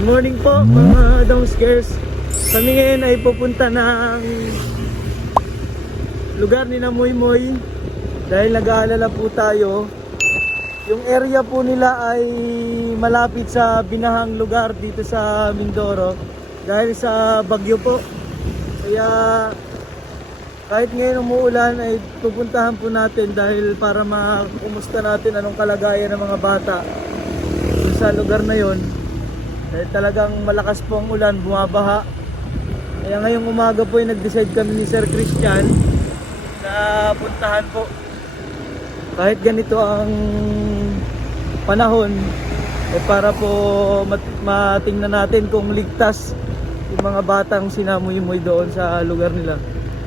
Good morning po mga Downscares. Kami ngayon ay pupunta ng lugar ni na Moy Moy dahil nag-aalala po tayo. Yung area po nila ay malapit sa binahang lugar dito sa Mindoro dahil sa bagyo po. Kaya kahit ngayon umuulan ay pupuntahan po natin dahil para makumusta natin anong kalagayan ng mga bata dun sa lugar na yon. Dahil talagang malakas po ang ulan, bumabaha. Kaya ngayong umaga po ay nag-decide kami ni Sir Christian na puntahan po. Kahit ganito ang panahon, para po matingnan natin kung ligtas yung mga batang sinamuy-moy doon sa lugar nila.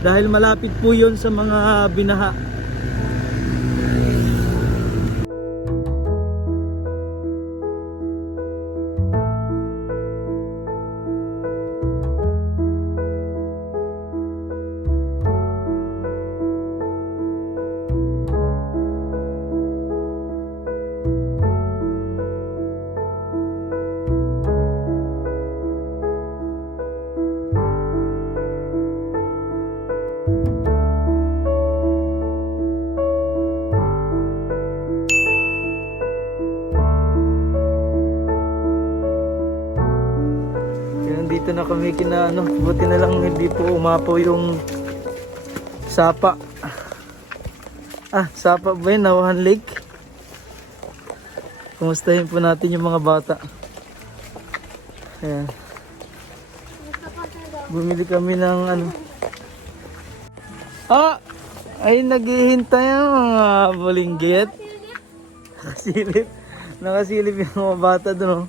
Dahil malapit po yun sa mga binaha. Dito na kami buti na lang hindi po umapaw yung sapa. Sapa ba yun? Nawahan Lake. Kumustahin po natin yung mga bata. Ayan. Bumili kami ng ay naghihintay ang mga bulinggit. Nakasilip yung mga bata doon.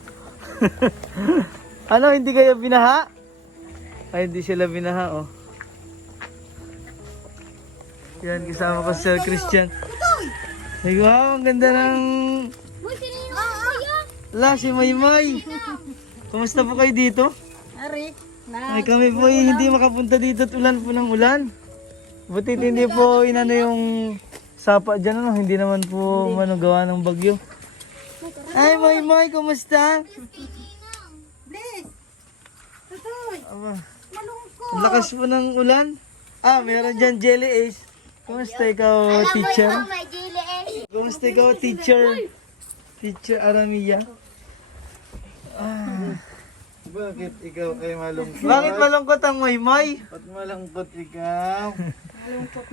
Hindi kayo binaha? Ay, hindi sila binaha, oh. Yan, kasama pa si Sir Christian. Ay, wow, ang ganda ng... Si Maymay. Kumusta po kayo dito? Ay, kami po hindi makapunta dito at ulan po ng ulan. Buti hindi po yung sapa dyan, Hindi naman po gawa ng bagyo. Ay, Maymay, kumusta? Ang lakas po ng ulan. Meron dyan Jelly Ace. Kumusta ikaw, teacher? Kumusta ikaw, teacher? Teacher Aramiya. Bakit ikaw ay malungkot? Bakit malungkot ang Maymay? Ba't malungkot ikaw? Malungkot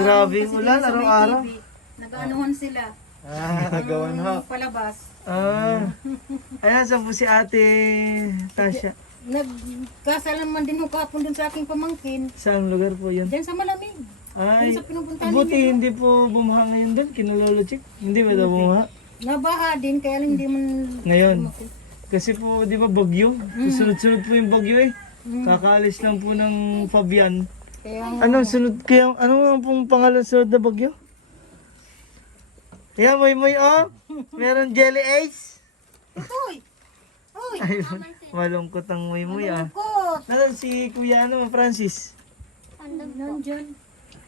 Grabe yung ulan, araw-araw. Nag-anuhan sila. Nagawan ho. Palabas. Ayan, saan po si ate Tasha? Nagkasalan man din ho kahapon dun sa aking pamangkin. Saan lugar po yun? Diyan sa Malamig. Ay, Dun sa pinupuntahan buti ninyo. hindi po bumaha ngayon doon, kinulolo chick. Hindi ba daw bumaha? Nabaha din, kaya lang hindi man... Ngayon. Kasi po, di ba bagyo? Sunod-sunod po yung bagyo eh. Kakaalis lang po ng Fabian. Kaya Anong sunod? Kaya, ano nga pong pangalan sunod na bagyo? Kaya Moy meron Jelly Ace. Uy! Uy! Ay, malungkot ang Moy Malungkot! Nasaan si Kuya Francis? Nandyan.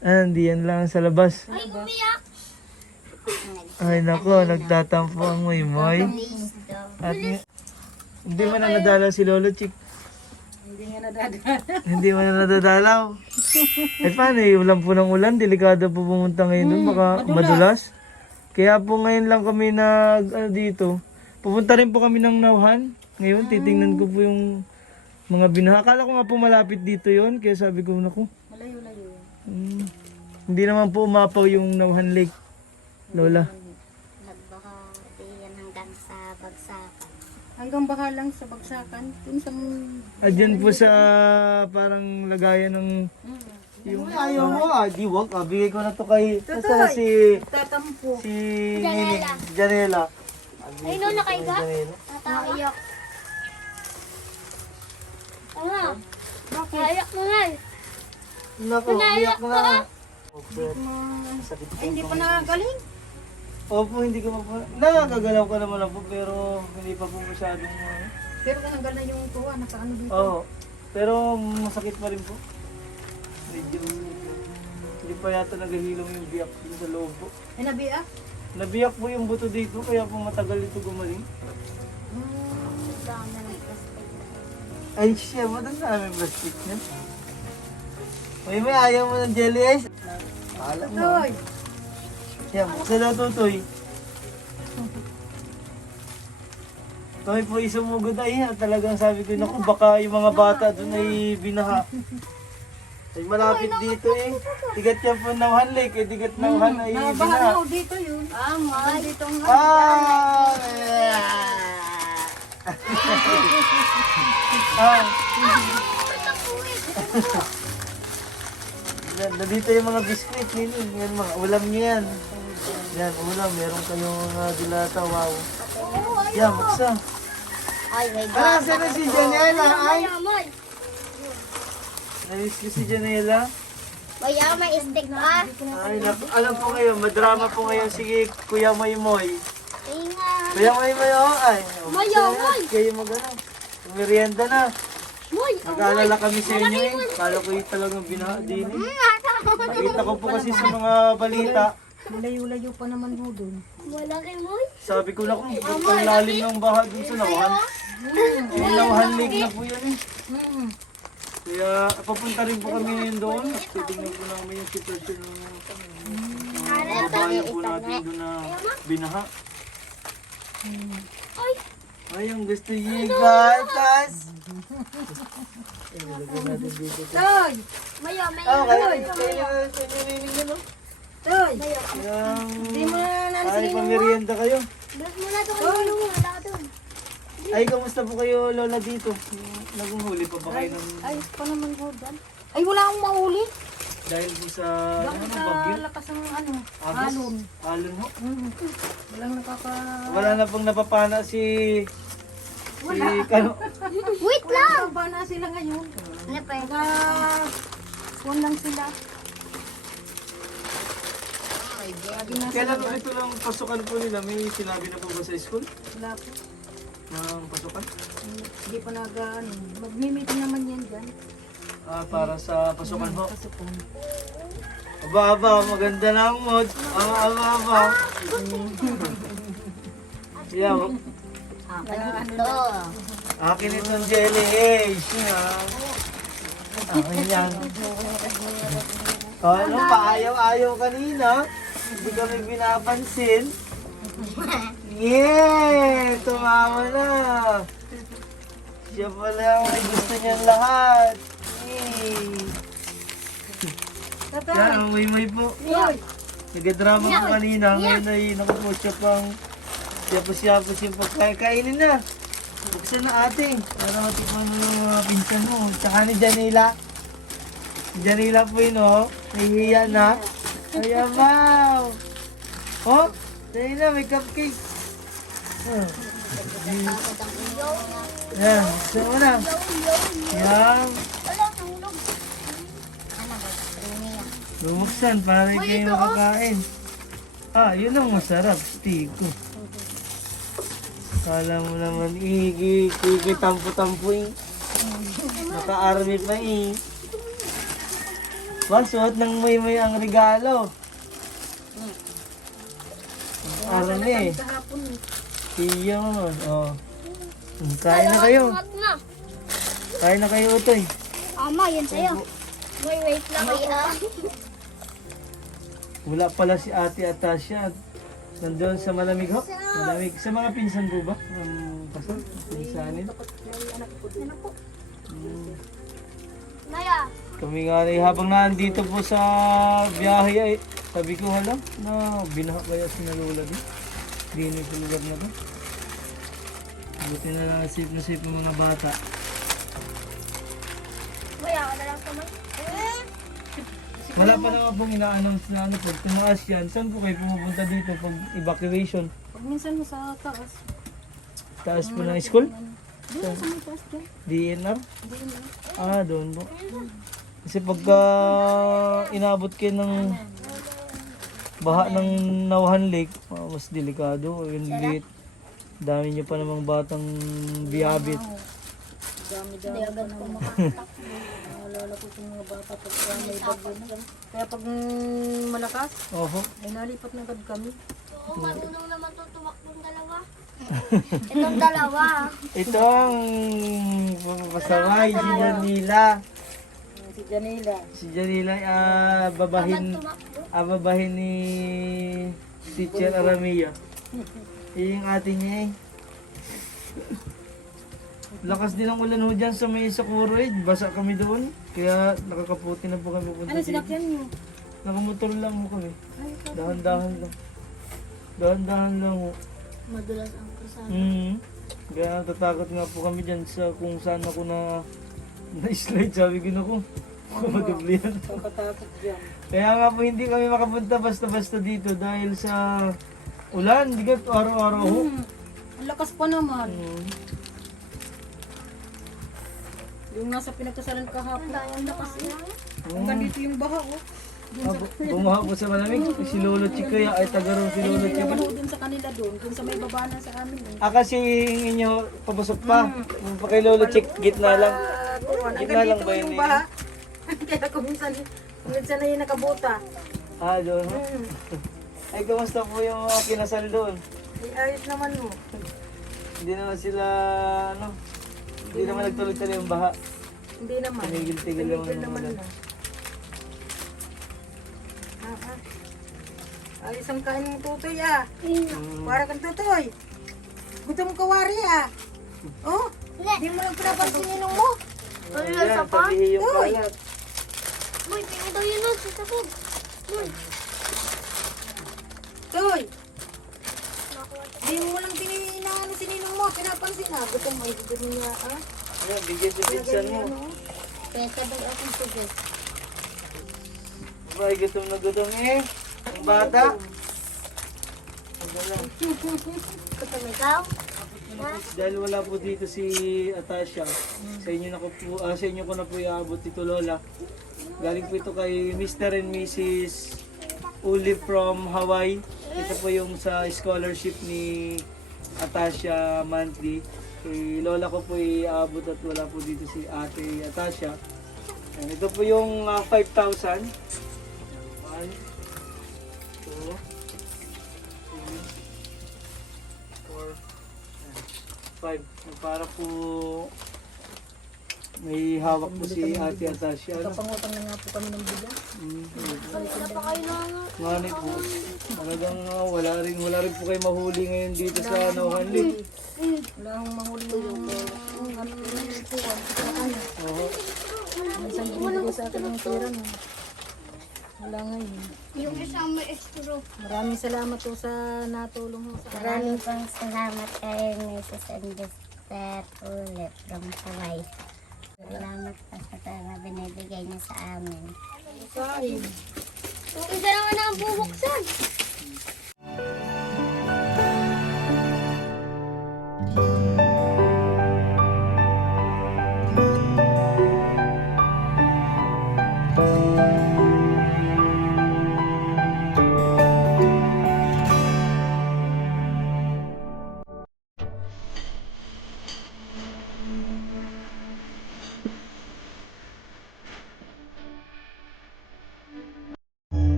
Hindi yan lang sa labas. Ay, umiyak! Ay nako, nagtatampo ang Moy. At hindi mo na nadalaw si Lolo Chick. Hindi nga nadadala. Hindi mo na nadadalaw. Paano ulan po ng ulan, delikado po pumunta ngayon doon, baka madulas. Kaya po ngayon lang kami dito. Pupunta rin po kami ng Nauhan. Ngayon, titingnan ko po yung mga binaha. Akala ko nga po malapit dito yon, kaya sabi ko, naku. Malayo-layo. Hindi naman po umapaw yung Nauhan Lake, Lola. Nagbaka diyan hanggang sa bagsakan. Hanggang baka lang sa bagsakan. Dun sa... Diyan po sa parang lagayan ng... Yung ayaw mo, di wag. Bigay ko na to kay... Nasaan si... Tatampo. Si... Janela. Ay, no, nakaiga? Nataiyak. Naiyak mo nga eh. Naku, iyak na. Sakit Ay, hindi pa nakagaling. Opo, hindi ko pa... Nakakagalaw ka naman po, pero hindi pa po masyadong... Pero hanggang na yung tuwa, nakaano dito. Oo. Pero masakit pa rin po. Medyo... Hindi pa yata naghihilom yung biyak dito sa loob po. Ay, nabiak? Nabiyak po yung buto dito, kaya po matagal ito gumaling. Dami. Ay, siya, mo doon namin plastic niya. May ayaw mo ng jelly ice? Alam mo. Toy. Siya, sila tutoy. Toy po isumugod ay talagang sabi ko, naku, baka yung mga bata doon ay binaha. Ay malapit dito eh. Tigat yan po Nauhan Lake, eh tigat Nauhan ay Nabahan binaha. mo dito yun. Ah, mahal dito nga. Ah! Ah! Nandito yung mga biscuit, nini. Yan mga ulam niyo yan. Yan, ulam. Meron kayong dilata, wow. Yan, buksa. Ay, may Ah, saan si Janela? Ay, Moy. namiss ko si Janela. Moy, may stick pa. Ay, alam po ngayon, madrama po ngayon si Kuya Moymoy. Ingat. Kuya Moymoy, oh, ay. Moy, Moy. Kayo magano. Merienda na. Moy, Nag-aalala kami sa inyo eh. Kala ko yung talagang binaha din eh. Nakita ko po kasi sa mga balita. Layo-layo pa naman ho dun. wala kay Moy. Sabi ko na kung ang lalim ng baha dun sa Nauhan. Yung Nauhan Lake na po yan eh. Mm. Kaya papunta rin po kami ngayon doon. At titignan po namin yung sitwasyon ng mga bayan po natin doon na binaha. Ay, ang gusto niyo gatas. Ilagay natin dito. Toy. Mayo, may Ah, kaya nininig nyo no? Toy. Hindi mo na ay, pamerienda kayo. Bless mo na ito kayo. Wala ka doon. Ay, kamusta po kayo, Lola, dito? Nagunghuli pa ba kayo ng... Ayos pa naman ho dyan. Ay, wala akong mahuli. Dahil po sa Bakit ano, bagyo? sa lakas ng ano? Agos? Alon. Alon ho? Walang nakaka... Wala na pong napapana si... Kano? Wait lang. Ba na sila ngayon? Ano pa yun? Kuwan lang sila. Lagi na Kailan po ito lang pasukan po nila? May sinabi na po ba sa school? sila po. Ng pasukan? Hindi pa ano. Mag-meeting naman yan dyan. Ah, para sa pasukan ho? Pasupon. Aba, maganda na ang mood. Aba. Yeah, Ito. akin itong jelly. Hey, siya. Akin yan. Oh, ano pa? Ayaw kanina. Hindi kami pinapansin. Yeah! Tumawa na. Siya pala ang may gusto niyan lahat. Yay! Yan, ang may po. Nagadrama ko kanina. Ngayon ay naku po siya pang siyapos yung pagkainin na. Buksan na ate. Para matikman mo yung mga pinsan mo. Tsaka ni Janela. Si Janela po yun oh. Nahihiya na. Ay, abaw. Oh, Janela may cupcake. Oh. Yan, gusto mo na. Yan. Wala, nahulog. Bumuksan para kayo makakain. Ah, yun ang masarap. Tiko. Kala mo naman, tampo-tampo eh. Naka-army pa eh. Suot ng may ang regalo. Ang army eh. Iyon, oh. Kain na kayo. Kain na kayo, Utoy. Ama, yan sa'yo. Wait lang. Wala pala si Ate Atasha. Nandun sa malamig ho? Malamig. Sa mga pinsan po ba? Pasal? Pinsanin? Maya. Kami nga rin, habang nandito po sa biyahe ay sabi ko hala na binaha kaya sinalula din. Dino sa lugar na to. Buti na lang safe na safe ng mga bata. Maya ka na lang kamay. Wala pa naman pong ina-announce na ano pag tumaas yan. Saan po kayo pumupunta dito pag evacuation? Pag minsan mo sa taas. Taas po ng school? Doon sa may taas dyan. DNR? Ah, doon po. Kasi pagka inabot kayo ng baha ng Nauhan Lake, mas delikado. Yung liit. Dami nyo pa namang batang biyabit. Dami agad ko makatak. Naalala ko yung mga bata pag may bagyo na. Kaya pag malakas, Oho. ay nalipat na agad kami. Oo, marunong naman to tumakbong dalawa. Itong dalawa. Ito ang pasaway, si Janila. Si Janila. Si Janila babahin, babahin ni Teacher Aramia. Yung ate niya eh. Lakas din ang ulan ho dyan sa may Sakuro eh. Basa kami doon. Kaya nakakaputi na po kami pupunta Ano dito. sinakyan niyo? Nakamotor lang mo kami. Dahan-dahan lang. Dahan-dahan lang ho. Madulas ang kasama. Kaya natatakot nga po kami dyan sa kung saan ako na-slide. Sabi ko na ko. Magablihan. Pagkatakot dyan. Kaya nga po hindi kami makapunta basta-basta dito dahil sa ulan. Hindi ka araw-araw ho. Ang lakas pa naman. Mm. Yung nasa pinagkasalan kahapon, ang lakas eh. Hanggang dito yung baha oh. Bumaha po sa malamig. Si Lolo Chico ay taga-roon si Lolo Hindi Chico. naman ho dun sa kanila dun sa may baba na sa amin eh. Kasi yung inyo papasok pa. Yung pa kay Lolo Chick, gitna lang. Gitna lang ba yun yung eh? baha. Kaya kung minsan na yung nakabuta. Doon. Ay, kamusta po yung mga kinasal doon? Ayos naman mo. Hindi naman sila, hindi naman nagtuloy-tuloy yung baha. Hindi naman. Tumigil-tigil naman yung naman ulan. na. Ayos ang kain ng tutoy ah. Para kang tutoy. Gutom ka wari ah. Oh, hindi mo lang pinapansin ninong mo. Ayan, tabihin yung Uy. kalat. Boy, tingin daw yun nun. Sa food. Toy. Hindi mo lang inaano si ninong mo. Pinapansin ah. Gutom ay gutom niya ah. Ayan, bigyan sa pinsan mo. Kaya sabay akong sugat. Ay, gutom na gutom eh. Ang bata. Ano lang. Gutom ikaw? Dahil wala po dito si Atasha, sa inyo na ko po, sa inyo ko na po iabot ito Lola. Galing po ito kay Mr. and Mrs. Uli from Hawaii. Ito po yung sa scholarship ni Atasha monthly. Kay Lola ko po iabot at wala po dito si Ate Atasha. And ito po yung 5,000. 1, 2, 3, 4, 5. Para po may hawak po si Ate Atasha. Kapangutang na nga po kami ng bigas. Wala pa kayo na nga. Ngani po. Talagang wala rin po kayo mahuli ngayon dito sa Nauhanli. Wala akong mahuli yung ano yung puwan. Oo. Minsan binibigay sa akin ng pera mo. Wala ngayon. Yung isang may estro. Maraming salamat po sa natulong mo sa Maraming pong salamat kay Mrs. and Mr. Ulit from Hawaii. Salamat po sa pera binibigay niya sa amin. kain. Yung isa naman ang bubuksan. Thank